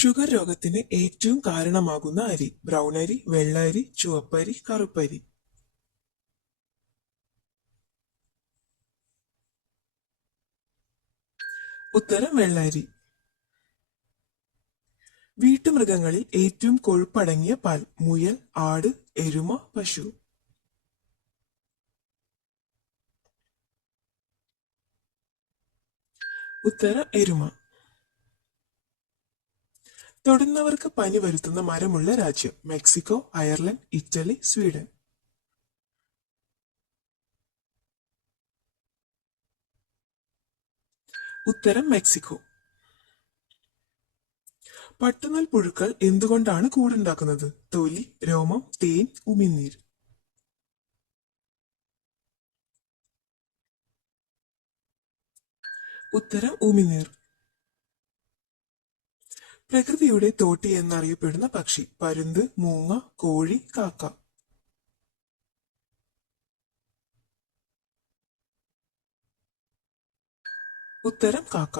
Sugar രോഗത്തിന് ഏറ്റവും കാരണമാകുന്ന അരി: ബ്രൗൺ അരി, വെള്ള അരി, ചുവപ്പരി, കറുപ്പരി. ഉത്തരം വെള്ള അരി. വീട്ടുമൃഗങ്ങളിൽ ഏറ്റവും കൊഴുപ്പടങ്ങിയ പാൽ: മുയൽ, ആട്, എരുമ, പശു. ഉത്തരം എരുമ. തൊടുന്നവർക്ക് പനി വരുത്തുന്ന മരമുള്ള രാജ്യം: മെക്സിക്കോ, അയർലൻഡ്, ഇറ്റലി, സ്വീഡൻ. ഉത്തരം മെക്സിക്കോ. പട്ടുനൂൽ പുഴുക്കൾ എന്തുകൊണ്ടാണ് കൂടുണ്ടാക്കുന്നത്? തൊലി, രോമം, തേൻ, ഉമിനീർ. ഉത്തരം ഉമിനീർ. പ്രകൃതിയുടെ തോട്ടി എന്നറിയപ്പെടുന്ന പക്ഷി: പരുന്ത്, മൂങ്ങ, കോഴി, കാക്ക. ഉത്തരം കാക്ക.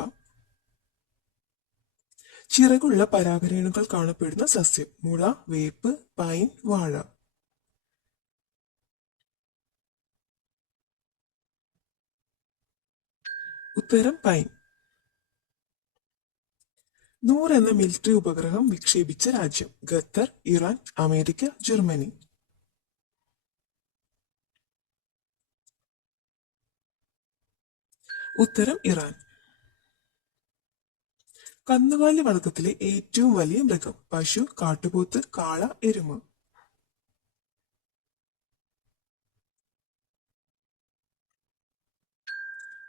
ചിറകുള്ള പരാഗരേണുകൾ കാണപ്പെടുന്ന സസ്യം: മുള, വേപ്പ്, പൈൻ, വാഴ. ഉത്തരം പൈൻ. 100 എന്ന മിലിറ്ററി ഉപഗ്രഹം വിക്ഷേപിച്ച രാജ്യം: ഖത്തർ, ഇറാൻ, അമേരിക്ക, ജർമ്മനി. ഉത്തരം ഇറാൻ. കന്നുകാലി വർഗത്തിലെ ഏറ്റവും വലിയ മൃഗം: പശു, കാട്ടുപോത്ത്, കാള, എരുമ.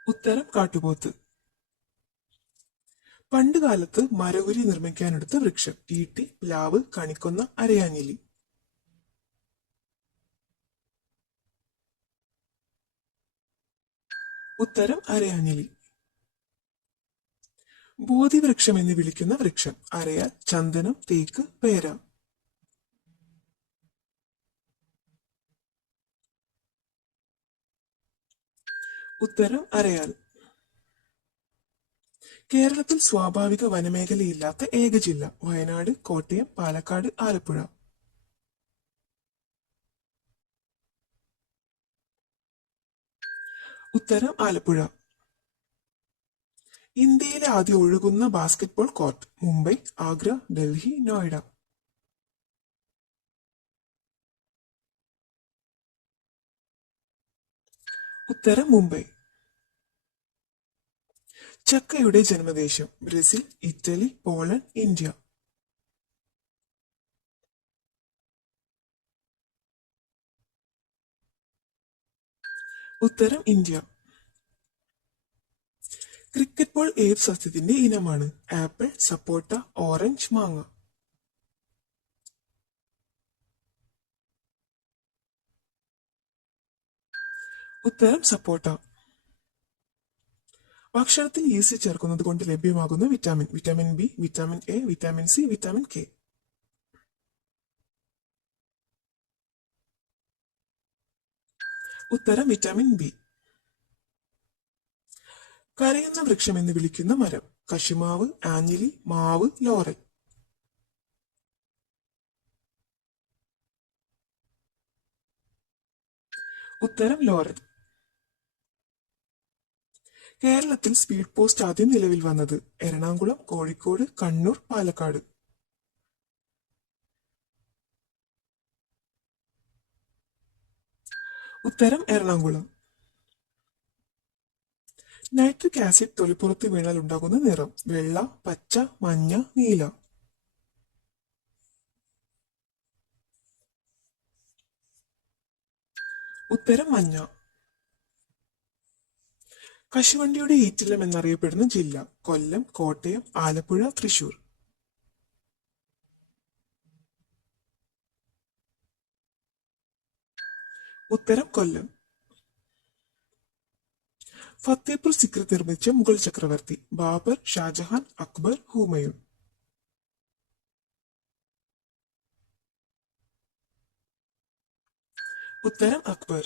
ഉത്തരം കാട്ടുപോത്ത്. പണ്ടുകാലത്ത് മരവുരി നിർമ്മിക്കാനെടുത്ത വൃക്ഷം: ഈട്ടി, പ്ലാവ്, കണിക്കൊന്ന, അരയാഞ്ഞിലി. ഉത്തരം അരയാഞ്ഞിലി. ബോധിവൃക്ഷം എന്ന് വിളിക്കുന്ന വൃക്ഷം: അരയാൽ, ചന്ദനം, തേക്ക്, പേര. ഉത്തരം അരയാൽ. കേരളത്തിൽ സ്വാഭാവിക വനമേഖലയില്ലാത്ത ഏക ജില്ല: വയനാട്, കോട്ടയം, പാലക്കാട്, ആലപ്പുഴ. ഉത്തരം ആലപ്പുഴ. ഇന്ത്യയിലെ ആദ്യ ഒഴുകുന്ന ബാസ്കറ്റ്ബോൾ കോർട്ട്: മുംബൈ, ആഗ്ര, ഡൽഹി, നോയിഡ. ഉത്തരം മുംബൈ. ചക്കയുടെ ജന്മദേശം: ബ്രസീൽ, ഇറ്റലി, പോളണ്ട്, ഇന്ത്യ. ഉത്തരം ഇന്ത്യ. ക്രിക്കറ്റ് ബോൾ ഏത് സസ്യത്തിന്റെ ഇനമാണ്? ആപ്പിൾ, സപ്പോട്ട, ഓറഞ്ച്, മാങ്ങ. ഉത്തരം സപ്പോട്ട. ഭക്ഷണത്തിൽ ഈസ്റ്റ് ചേർക്കുന്നത് കൊണ്ട് ലഭ്യമാകുന്ന vitamin: vitamin B, vitamin A, vitamin C, vitamin K. ഉത്തരം വിറ്റാമിൻ ബി. കരയുന്ന വൃക്ഷം എന്ന് വിളിക്കുന്ന മരം: കശുമാവ്, ആഞ്ഞിലി, മാവ്, ലോറൽ. ഉത്തരം ലോറൽ. കേരളത്തിൽ സ്പീഡ് പോസ്റ്റ് ആദ്യം നിലവിൽ വന്നത്: എറണാകുളം, കോഴിക്കോട്, കണ്ണൂർ, പാലക്കാട്. ഉത്തരം എറണാകുളം. നൈട്രിക് ആസിഡ് തൊലിപ്പുറത്ത് വീണാൽ ഉണ്ടാകുന്ന നിറം: വെള്ള, പച്ച, മഞ്ഞ, നീല. ഉത്തരം മഞ്ഞ. കശുവണ്ടിയുടെ ഈറ്റില്ലം എന്നറിയപ്പെടുന്ന ജില്ല: കൊല്ലം, കോട്ടയം, ആലപ്പുഴ, തൃശൂർ. ഉത്തരം കൊല്ലം. ഫത്തേപൂർ സിക്രി നിർമ്മിച്ച മുഗൾ ചക്രവർത്തി: ബാബർ, ഷാജഹാൻ, അക്ബർ, ഹുമയൂൺ. ഉത്തരം അക്ബർ.